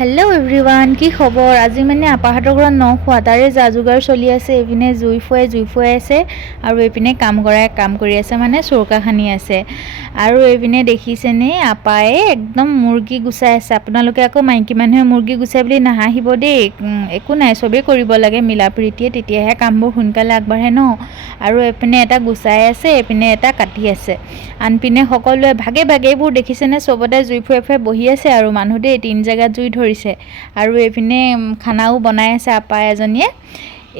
Hello everyone की खबर आज मैं आपाहतर घर नखोआ तारे जा जोगार चलि आछे एपिने जुई फुवाई आछे आरो एपिने काम करि आछे माने चौका खानी आछे आरो एपिने देखिसेने आपाए एकदम मुर्गी गुसाई आछे आपनालोके आको माइकी मानुहे मुर्गी गुसाई बुली नाहाहिब दे एकु नाइ सबे करिब लागे मिला प्रीतिये तेतियाहे कामबो हुनकाले आगबाढे न आरो एपिने एटा गुसाई आछे एपिने एटा काटि आछे आनपिने सकलोए भागे भागे एबुर देखिसेने सबते जुई फुवाई बहि आछे आरो मानुह दे तीन जगात जुई धरिছে আৰু এপিনে খানাও বনাই আছে আপা এজনীয়ে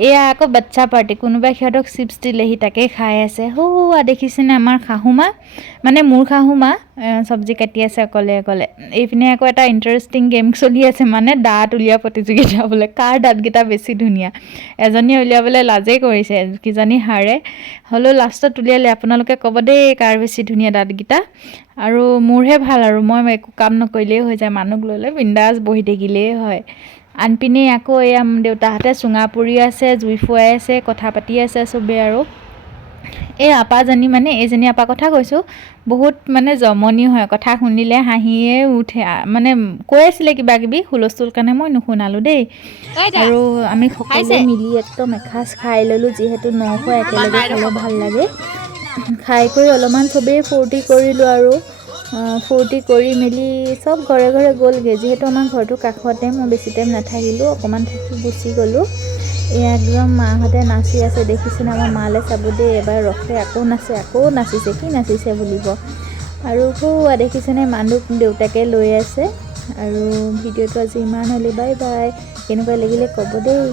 এয়া আকৌ বাচ্চা পাৰ্টি কোনোবা খিয়তক চিপছ দিলেহি তাকে খাই আছে হোৱা দেখিছেনে আমাৰ খাহুমা মানে মোৰ খাহুমা সবজি কাটি আছে অকলে অকলে এইপিনে আকৌ এটা ইন্টাৰেষ্টিং গেম চলি আছে মানে দাঁত উলিয়া প্ৰতিযোগিতা বোলে কাৰ দাঁতকেইটা বেছি ধুনীয়া এজনী উলিয়াবলৈ লাজে কৰিছে কিজানি হাৰে হলো লাষ্টত উলিয়ালে আপোনালোকে ক'ব দেই কাৰ বেছি ধুনীয়া দাঁতকেইটা আৰু মোৰহে ভাল আৰু মই একো কাম নকৰিলেই হৈ যায় মানুহ ললে বিন্দাস বহি থাকিলেই হয় আনপিনে আকৌ এয়া দেউতাহঁতে চুঙা পুৰি আছে জুই ফুৱাই আছে কথা পাতি আছে সবে আৰু এই আপাজনী মানে এইজনী আপা কথা কৈছো বহুত মানে জমনি হয় কথা শুনিলে হাঁহিয়ে উঠে মানে কৈ আছিলে কিবা কিবি হুলস্থুল কাৰণে মই নুশুনালো দেই আৰু আমি সকলোৱে মিলি একদম এখাজ খাই ললো যিহেতু নখোৱা একেলগে খালে ভাল লাগে খাই কৰি অলপমান সবেই ফূৰ্তি কৰিলো আৰু ফূৰ্তি কৰি মেলি সব ঘৰে ঘৰে গ'লগে যেহেতু আমাৰ ঘৰটো কাষতে মই বেছি টাইম নাথাকিলো অকমান থাকি গুচি গলো একদম মাহঁতে নাচি আছে দেখিছেনে আমাৰ মালে চাব দে এবাৰ ৰখে আকৌ নাচিছে কি নাচিছে বুলিব আৰু হোৱা দেখিছেনে মানুহ দেউতাকে লৈ আছে আৰু ভিডিঅ'টো আজি ইমান হ'লে বাই বাই কেনেকুৱা লাগিলে ক'ব দেই।